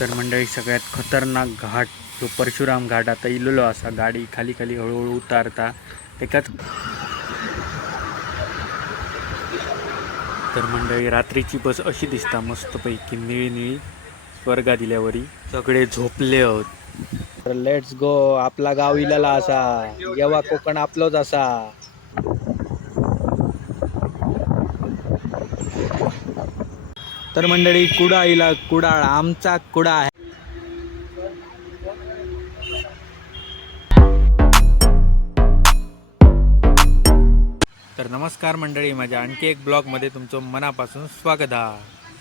तर मंडळी सगळ्यात खतरनाक घाट जो परशुराम घाट. आता इलेलो असा गाडी खाली खाली हळूहळू उतारता. एकाच तर मंडळी रात्रीची बस अशी दिसता मस्तपैकी निळी निळी स्वर्गा दिल्यावरी. सगळे झोपले आहोत. तर लेट्स गो आपला गाव इलेला असा. जेव्हा कोकण आपलोच असा. तर मंडळी कुडाळीला कुडाळ आमचा कुडा आहे. तर नमस्कार मंडळी माझ्या आणखी एक ब्लॉगमध्ये तुमचं मनापासून स्वागत हा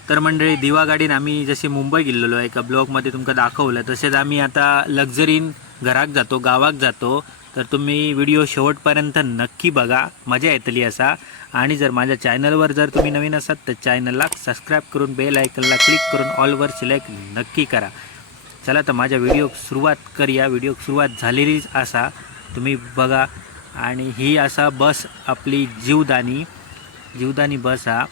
तर मंडळी दिवा गाडीन आम्ही जशी मुंबई गेलेलो एका ब्लॉगमध्ये तुमका दाखवलं तसेच आम्ही आता लक्झरीन घराक जातो गावाक जातो. तर तुम्ही व्हिडिओ शेवटपर्यंत नक्की बघा मजा येतली असा. आणि जर माझ्या चॅनलवर जर तुम्ही नवीन असाल तर चॅनलला सबस्क्राईब करून बेल आयकनला क्लिक करून ऑलवर सिलेक्ट नक्की करा. चला तर माझ्या व्हिडिओ सुरुवात करूया. व्हिडिओ सुरुवात झालेलीच असा. तुम्ही बघा. आणि ही असा बस आपली जीवदानी. जीवदानी बस हा.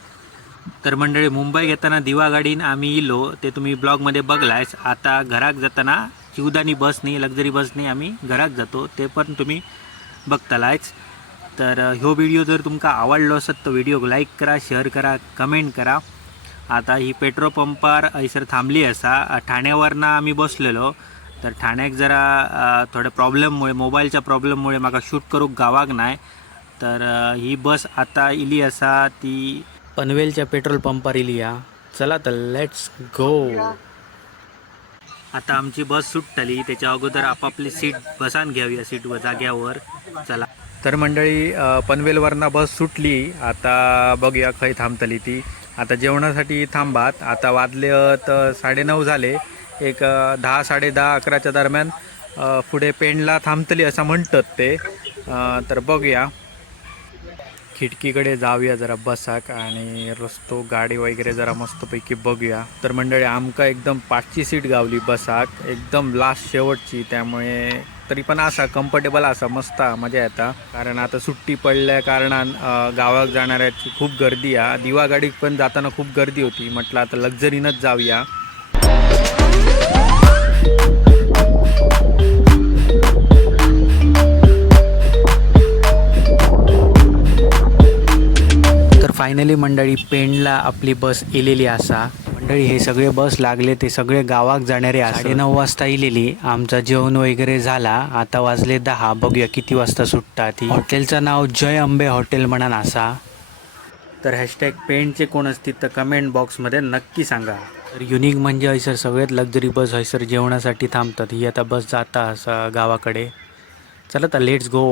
तर मंडळी मुंबई घेताना दिवा गाडीन आम्ही इलो. ते तुम्ही ब्लॉगमध्ये बघलायच. आता घराक जाताना जीवदानी बसनी लक्झरी बसनी आम्ही घरात जातो. ते पण तुम्ही बघतालायच तर ह्यो व्हिडिओ जर तुमका आवडलो असत तर व्हिडिओ लाईक करा शेअर करा कमेंट करा. आता ही पेट्रोल पंपार हयसर थांबली असा. ठाण्यावरनं आम्ही बसलेलो. तर ठाण्याक जरा अ, थोड्या प्रॉब्लेममुळे मोबाईलच्या प्रॉब्लेममुळे म्हाका शूट करूक गावाक नाही तर ही बस आता इली असा ती पनवेलच्या पेट्रोल पंपार इली हा चला तर लेट्स गो आता आमची बस सुटतली त्याच्या अगोदर आपापली सीट बसान घ्यावी या सीट जाग्यावर. चला. तर मंडळी पनवेलवरनं बस सुटली. आता बघूया खंय थांबतली ती. आता जेवणासाठी थांबात. आता वाजले तर साडेनऊ झाले. एक दहा साडे दहा अकराच्या दरम्यान पुढे पेणला थांबतली असं म्हणतात ते. तर बघूया. खिडकीकडे जाऊया जरा बसाक आणि रस्तो गाडी वगैरे जरा मस्तपैकी बघूया. तर मंडळी आमका एकदम पाचची सीट गावली बसाक. एकदम लास्ट शेवटची त्यामुळे तरी पण असा कम्फर्टेबल असा मस्त मजा येता. कारण आता सुट्टी पडल्या कारणान गावात जाणाऱ्याची खूप गर्दी आहे दिवा गाडीत पण जाताना खूप गर्दी होती. म्हटलं आता लक्झरीनच जाऊया. फायनली मंडळी पेणला आपली बस इलेली असा मंडळी हे सगळे बस लागले ते सगळे गावाक जाणारे साडे नऊ वाजता इलेली आमचा जेवण वगैरे झाला. आता वाजले दहा. बघूया किती वाजता सुटता ती. हॉटेलचं नाव जय अंबे हॉटेल म्हणून असा तर हॅशटॅग पेंटचे कोण असतील तर कमेंट बॉक्समध्ये नक्की सांगा. तर युनिक म्हणजे हयसर सगळ्यात लक्झरी बस हयसर जेवणासाठी थांबतात. ही आता बस जाता असं गावाकडे. चला तर लेट्स गो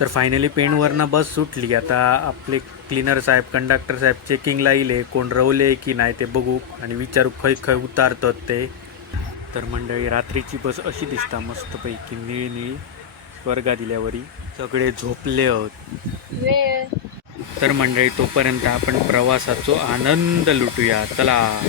तर फायनली पेणवरनं बस सुटली. आता आपले क्लीनर साहेब कंडक्टर साहेब चेकिंगला येईल कोण रवले की नाही ते बघू आणि विचारू खय खय उतारतात ते. तर मंडळी रात्रीची बस अशी दिसता मस्तपैकी निळी निळी स्वर्गा दिल्यावरी सगळे झोपले आहोत. तर मंडळी तोपर्यंत आपण प्रवासाचो आनंद लुटूया. चला.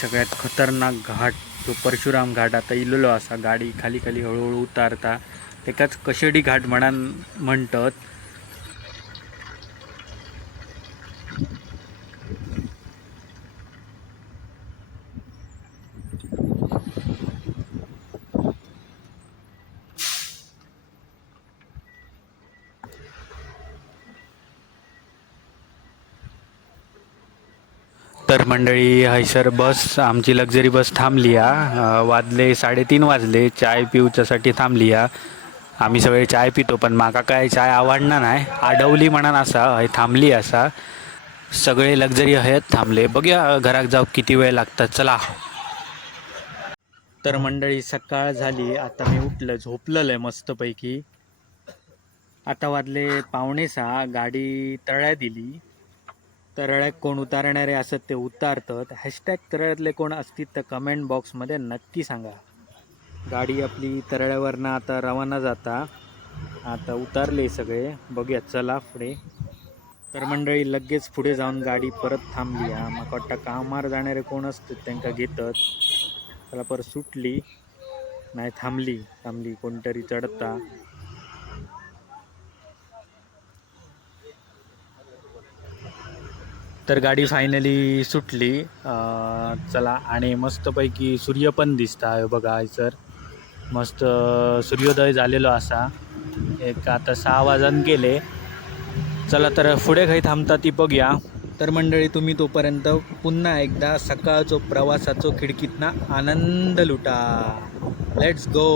सगळ्यात खतरनाक घाट जो परशुराम घाट. आता इलेलो असा गाडी खाली खाली हळूहळू उतारता. तेकाच कशेडी घाट म्हणान म्हणतात. तर मंडळी हैसर बस आमची लक्झरी बस थांबली हा वाजले साडेतीन वाजले. चाय पिऊच्यासाठी थांबली हा आम्ही सगळे चाय पितो पण माका काय चाय आवडणार नाही. आडवली म्हणून असा हय थांबली असा. सगळे लक्झरी आहेत थांबले. बघूया घरात जाऊ किती वेळ लागतात. चला. तर मंडळी सकाळ झाली. आता मी उठलं झोपलेलं आहे मस्तपैकी. आता वाजले पावणे सहा गाडी तळ्या दिली. तरळ्यात कोण उतारणारे असत ते उतारतात. हॅशटॅग तरळ्यातले कोण असतील तर कमेंट बॉक्समध्ये नक्की सांगा. गाडी आपली तरळ्यावरनं आता रवाना जाता. आता उतारले सगळे. बघूया चला पुढे. तर मंडळी लगेच पुढे जाऊन गाडी परत थांबली. हा मग वाटतं कामार जाणारे कोण असतात त्यांका घेतात. त्याला परत सुटली. नाही थांबली. थांबली कोणतरी चढता. तर गाडी फायनली सुटली. चला आणि मस्तपैकी सूर्य पण दिसता बघा सर मस्त सूर्योदय झालेलो असा. एक आता सहा वाजन गेले चला तर पुढे काही थांबता ती बघूया. तर मंडळी तुम्ही तोपर्यंत पुन्हा एकदा सकाळचो प्रवासाचो खिडकीतना आनंद लुटा. लेट्स गो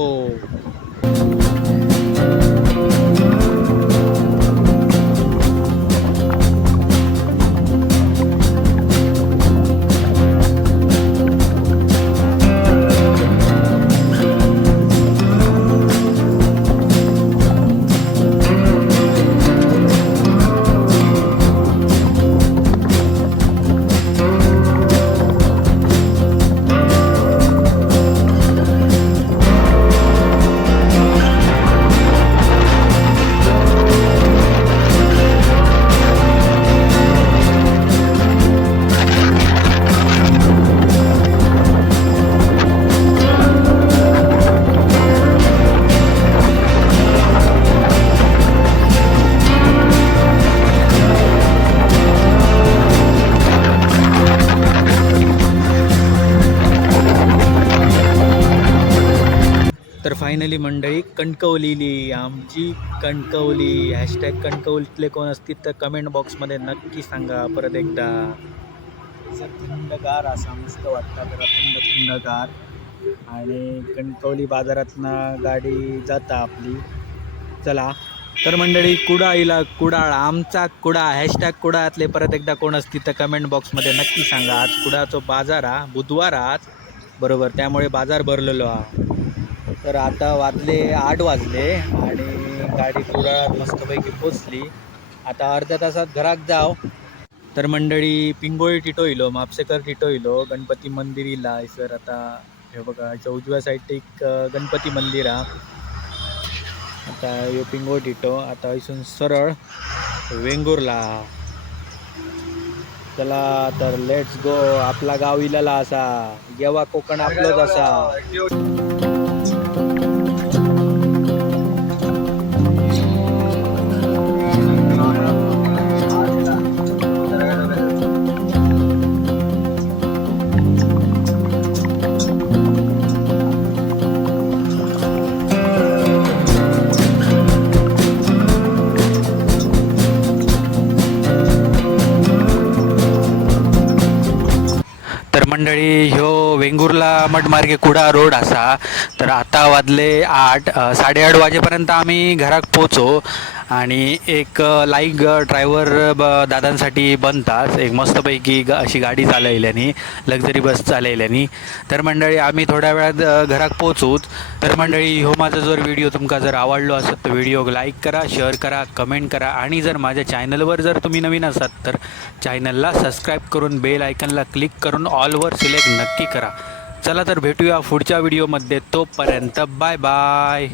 फायनली मंडळी कणकवलेली आमची कणकवली. हॅशटॅग कणकवलीतले कोण असतील तर कमेंट बॉक्समध्ये नक्की सांगा. परत एकदा. जर थंडगार असा मस्त वाटता जरा थंड थंडगार. आणि कणकवली बाजारातनं गाडी जाता आपली. चला. तर मंडळी कुडाळीला कुडाळ. आमचा कुडा. हॅशटॅग कुडाळातले परत एकदा कोण असतील तर कमेंट बॉक्समध्ये नक्की सांगा. आज कुडाळचो बाजार हा बुधवार आज. बरोबर. त्यामुळे बाजार भरलेलो हा. तर आता वाजले आठ वाजले आणि गाडी कुडाळात मस्तपैकी पोचली. आता अर्ध्या तासात घरात जाव. तर मंडळी पिंगोळी टिटोयलो म्हापसेकर टिटोयलो गणपती मंदिर इला सर. आता हे बघा याच्या उजव्या साईड एक गणपती मंदिर हा. आता यो पिंगोळ टिटो आता इथून सरळ वेंगुर्ला. चला तर लेट्स गो आपला गाव इलाला असा. येवा कोकण आपलंच असा. मंडळी ह्यो वेंगुर्ला मठमार्गे कुडा रोड असा तर आता वाजले आठ साडेआठ वाजेपर्यंत आम्ही घरात पोचो आणि एक लाईक ड्रायव्हर ब दादांसाठी बनताच एक मस्तपैकी ग अशी गाडी चालवल्यानी लक्झरी बस चालवल्यानी. तर मंडळी आम्ही थोड्या वेळात घरात पोचू तर मंडळी हो माझा जर व्हिडिओ तुमका जर आवडलो असत तर व्हिडिओ लाईक करा शेअर करा कमेंट करा आणि जर माझ्या चॅनलवर जर तुम्ही नवीन असाल तर चॅनलला सबस्क्राईब करून बेल आयकनला क्लिक करून ऑलवर सिलेक्ट नक्की करा. चला तर भेटूया पुढच्या व्हिडिओमध्ये. तोपर्यंत बाय बाय.